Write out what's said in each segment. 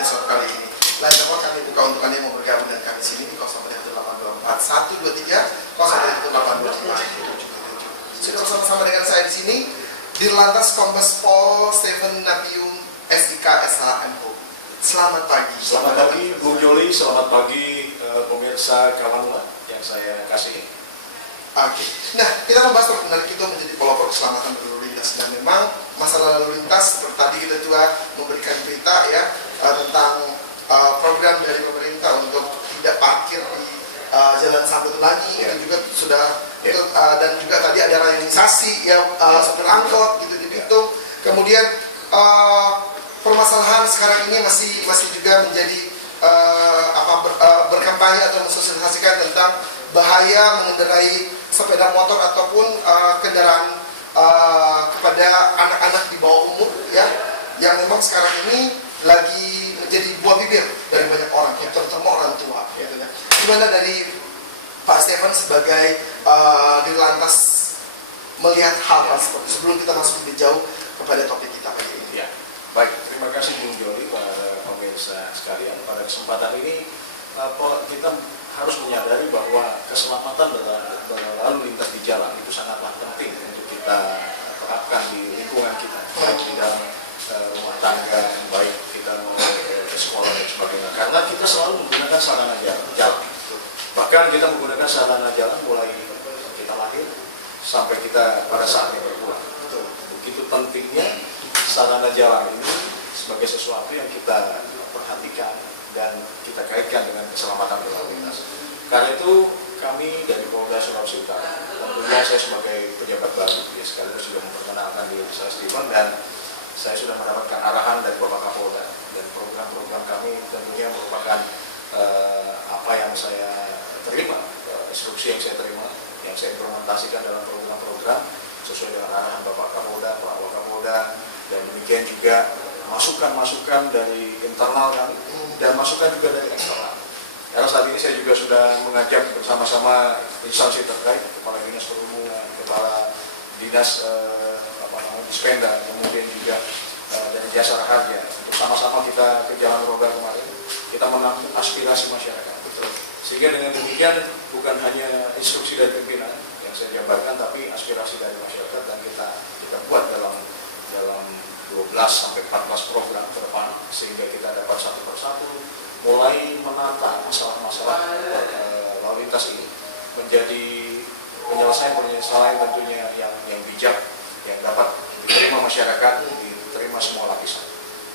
episode kali ini. Lain apa kami buka untuk kalian yang mau bergabung dengan kami sini di 0824 123 08257. Sudah bersama-sama dengan saya di sini Dirlantas Kombes Pol Stephen Napium SIK SHMO. Selamat pagi. Selamat pagi Bu Joli, selamat pagi pemirsa kawan yang saya kasihi. Oke. Nah, kita membahas topik menarik itu menjadi pelopor keselamatan berlalu lintas, dan memang masalah lalu lintas seperti tadi kita juga memberikan berita ya tentang program dari pemerintah untuk tidak parkir di jalan Samratulangi dan juga sudah dan juga tadi ada rayonisasi ya sopir angkot gitu di Bitung. Kemudian permasalahan sekarang ini masih juga menjadi berkampanye atau mensosialisasikan tentang bahaya mengendarai sepeda motor ataupun kendaraan kepada anak-anak di bawah umur ya, yang memang sekarang ini lagi menjadi buah bibir dari banyak orang, terutama orang tua. Gitu ya. Gimana dari Pak Stephen sebagai Dirlantas melihat hal-hal seperti itu sebelum kita masuk lebih jauh kepada topik kita pagi ini? Ya, baik. Terima kasih Bung Joli, para pemirsa sekalian. Pada kesempatan ini kita harus menyadari bahwa keselamatan berlalu lintas di jalan itu sangatlah penting untuk kita terapkan di lingkungan kita, baik di dalam rumah tangga, baik kita ke sekolah dan sebagainya. Karena kita selalu menggunakan sarana jalan. Bahkan kita menggunakan sarana jalan mulai kita lahir sampai kita pada saatnya berpulang. Begitu pentingnya sarana jalan ini sebagai sesuatu yang kita perhatikan dan kita kaitkan dengan keselamatan berlalu lintas. Karena itu kami dari Polda Sulawesi Utara, tentunya saya sebagai pejabat baru, ya sekaligus sudah memperkenalkan diri saya Stephen, dan saya sudah mendapatkan arahan dari Bapak Kapolda, dan program-program kami tentunya merupakan apa yang saya terima, instruksi yang saya terima, yang saya implementasikan dalam program-program sesuai dengan arahan Bapak Kapolda, Pak Wakapolda, dan demikian juga masukan-masukan dari internal kami dan masukan juga dari eksternal. Karena saat ini saya juga sudah mengajak bersama-sama instansi terkait, Kepala Dinas Perhubungan, Kepala Dinas Dispenda, kemudian juga dari Jasa Harja, untuk sama-sama kita ke Jalan Roda kemarin, kita menampung aspirasi masyarakat. Sehingga dengan demikian bukan hanya instruksi dari pimpinan yang saya jabarkan, tapi aspirasi dari masyarakat, dan kita buat dalam 12 sampai 14 program ke depan, sehingga kita dapat satu persatu mulai menata masalah-masalah lalu lintas ini menjadi penyelesaian tentunya yang bijak, yang dapat diterima masyarakat, diterima semua lapisan.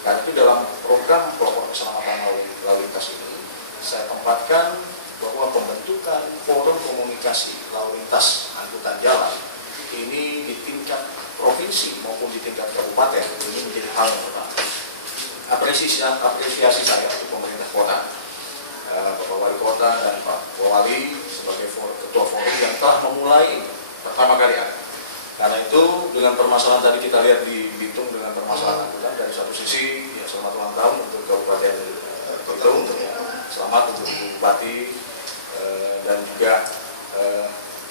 Dan itu dalam program pelopor keselamatan lalu lintas ini saya tempatkan bahwa pembentukan forum komunikasi lalu lintas angkutan jalan ini di tingkat provinsi maupun di tingkat kabupaten ini menjadi hal yang pertama. Apresiasi saya untuk pemerintah kota, Bapak Wali Kota dan Pak Wali sebagai ketua forum yang telah memulai pertama kali ada. Karena itu dengan permasalahan tadi kita lihat di Bitung dengan permasalahan angkutan, dari satu sisi ya selamat ulang tahun untuk Kabupaten Bitung, ya, selamat untuk Bupati, dan juga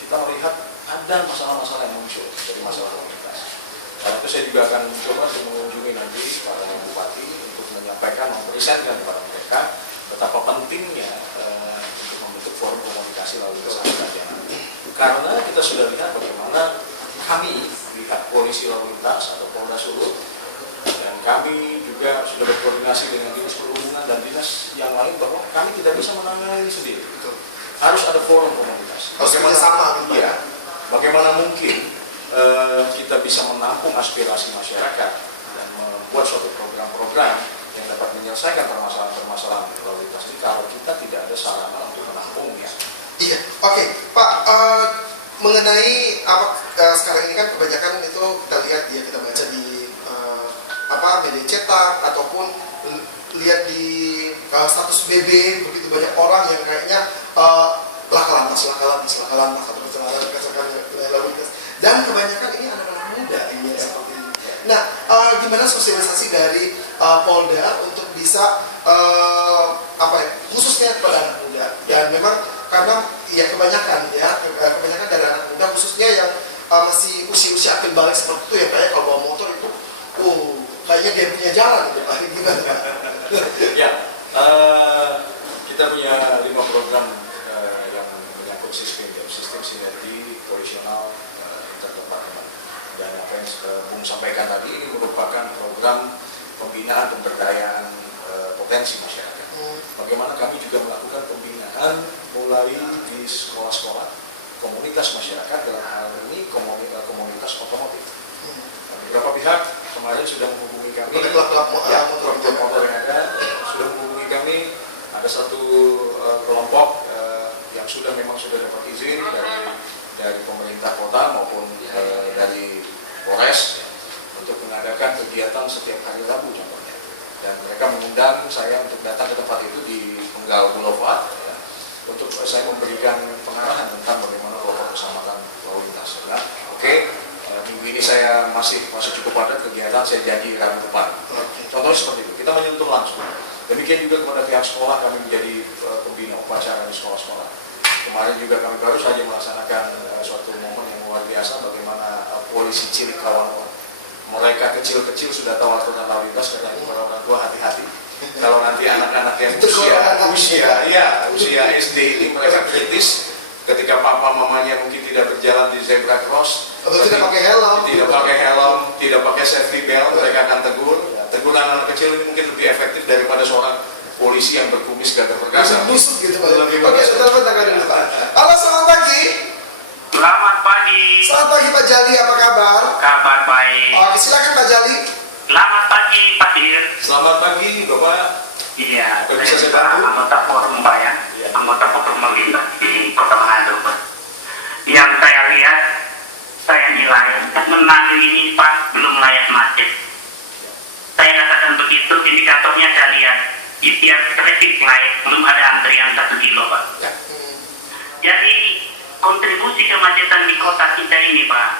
kita melihat ada masalah-masalah yang muncul dari masalah lalu lintas. Karena itu saya juga akan mencoba untuk mengunjungi nanti para bupati untuk menyampaikan, mempresentkan kepada mereka betapa pentingnya untuk membentuk forum komunikasi lalu lintas angkutan jalan. Karena kita sudah lihat bagaimana kami pihak polisi lalu lintas atau Polda Sulut, dan kami juga sudah berkoordinasi dengan dinas perhubungan dan dinas yang lain bahwa kami tidak bisa menangani sendiri. Harus ada forum komunikasi. Bagaimana sama? Iya. Bagaimana mungkin kita bisa menampung aspirasi masyarakat dan membuat suatu program-program yang dapat menyelesaikan permasalahan lalu lintas ini kalau kita tidak ada sarana untuk menampungnya. Iya, oke, Pak. Mengenai sekarang ini kan kebanyakan itu kita lihat ya, kita baca di media cetak ataupun lihat di status BB, begitu banyak orang yang kayaknya laka lantas atau kecelakaan lalu lintas, dan kebanyakan ini anak-anak muda ini seperti ini. Nah, gimana sosialisasi dari Polda untuk bisa khususnya kepada anak muda, dan memang karena ya kebanyakan dari anak muda khususnya yang masih usia akan balik seperti itu ya, kayak kalau bawa motor itu kayaknya dia punya jalan gitu Pak, gimana Pak? Ya, kita punya 5 program yang menyangkut sistem sinergi operasional interdepartemen. Dan apa yang Bung sampaikan tadi ini merupakan program pembinaan pemberdayaan potensi masyarakat. Bagaimana kami juga melakukan pembinaan mulai di sekolah-sekolah, komunitas masyarakat, dalam hal ini komunitas otomotif. Beberapa pihak kemarin sudah menghubungi kami, klub motor yang ada sudah menghubungi kami. Ada satu kelompok yang memang sudah dapat izin dari pemerintah kota maupun dari Polres untuk mengadakan kegiatan setiap hari Rabu contohnya. Dan mereka mengundang saya untuk datang ke tempat itu di Penggal Boulevard ya, untuk saya memberikan pengarahan tentang bagaimana protokol keselamatan lalu lintas. Nah, minggu ini saya masih cukup padat kegiatan, saya janji Rabu depan. Contohnya seperti itu, kita menyentuh langsung. Demikian juga kepada pihak sekolah, kami menjadi pembina upacara di sekolah-sekolah. Kemarin juga kami baru saja melaksanakan suatu momen yang luar biasa, bagaimana polisi cilik kawan-kawan. Mereka kecil-kecil sudah tahu aturan lalu lintas, kata para orang tua hati-hati. Kalau nanti anak-anak yang usia SD ini mereka kritis, ketika papa mamanya mungkin tidak berjalan di zebra cross, tidak pakai helm, tidak pakai safety belt, mereka akan tegur. Teguran anak kecil ini mungkin lebih efektif daripada seorang polisi yang berkumis gagah perkasa. Busuk gitu Pak. Oke, telepon tanggal dulu Pak. Halo, selamat pagi. Selamat pagi. Selamat pagi Pak Jali, apa kabar? Kabar baik. Oke, silakan Pak Jali. Selamat pagi Pak Dir. Selamat pagi Bapak. Iya, bisa saya bantu? anggota forum Pak ya. Iya. Anggota forum melintas di Kota Manado Pak. Yang saya lihat, saya nilai Manado ini Pak belum layak macet. Saya katakan begitu, indikatornya saya lihat di tiap traffic light belum ada antrian 1 kilo Pak. Ya. Jadi kontribusi kemacetan di kota kita ini Pak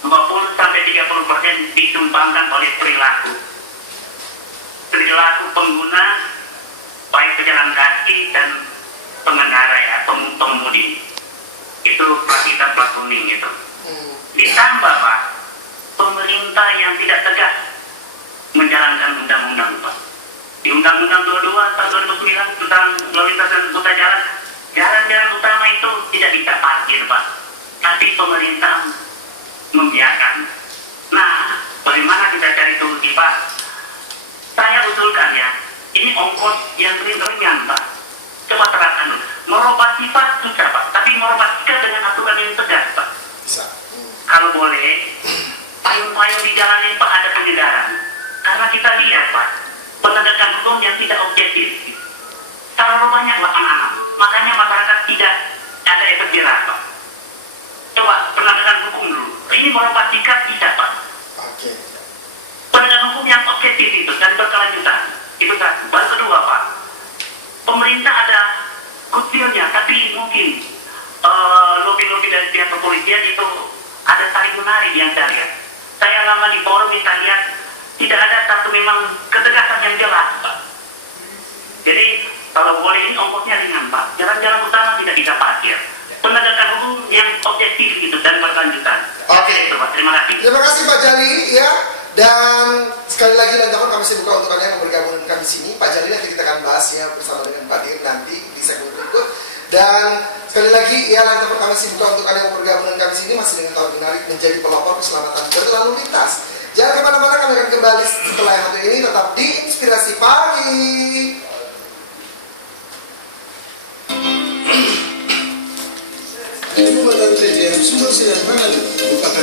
20-30% disumbangkan oleh perilaku pengguna baik pejalan kaki dan pengendara ya, pengemudi. Itu kita plat kuning itu. Ditambah Pak, pemerintah yang tidak tegas menjalankan undang-undang Pak. Di Undang-Undang 22 tahun 2009 tentang lalu lintas dan kota jalan utama itu tidak bisa parkir Pak, tapi pemerintah membiarkan. Nah, bagaimana kita cari solusi Pak? Saya usulkan ya, ini ongkos yang ringan Pak. Coba terapkan. Merubah sifat susah Pak, tapi merubah sikap dengan aturan yang tegas Pak. Bisa. Kalau boleh, payung-payung di jalan ini Pak ada penyegaran. Karena kita lihat Pak, penegakan hukum yang tidak objektif. Terlalu banyak anak-anak, makanya masyarakat tidak ada efek jerah Pak. Coba penegakan hukum dulu. Ini merubah sikap bisa Pak. Oke. Penegakan hukum yang objektif itu dan berkelanjutan. Itu satu. Baru kedua Pak, pemerintah ada kutilnya, tapi mungkin lobby-lobby dari pihak kepolisian itu ada tarik menarik yang saya lihat. Saya lama di forum kita lihat tidak ada satu memang ketegasan yang jelas Pak. Jadi kalau boleh ini ongkosnya ringan Pak. Jalan-jalan utama tidak bisa parkir. Penegakan hukum yang objektif gitu dan berkelanjutan. Oke. Itu Pak. Terima kasih. Terima kasih Pak Jali ya. Dan sekali lagi teman-teman kami buka untuk kalian yang bergabung dengan kami di sini. Pak Jali nanti kita akan bahas ya bersama dengan Pak Dir nanti di segmen berikut. Dan sekali lagi ya teman-teman kami buka untuk kalian yang bergabung dengan kami di sini masih dengan tahun menarik menjadi pelopor keselamatan berlalu lintas. Jangan kemana-mana, kami akan kembali setelah yang satu ini tetap di Inspirasi Pagi. Ibu Madam TJM Sumber Sinar Manado merupakan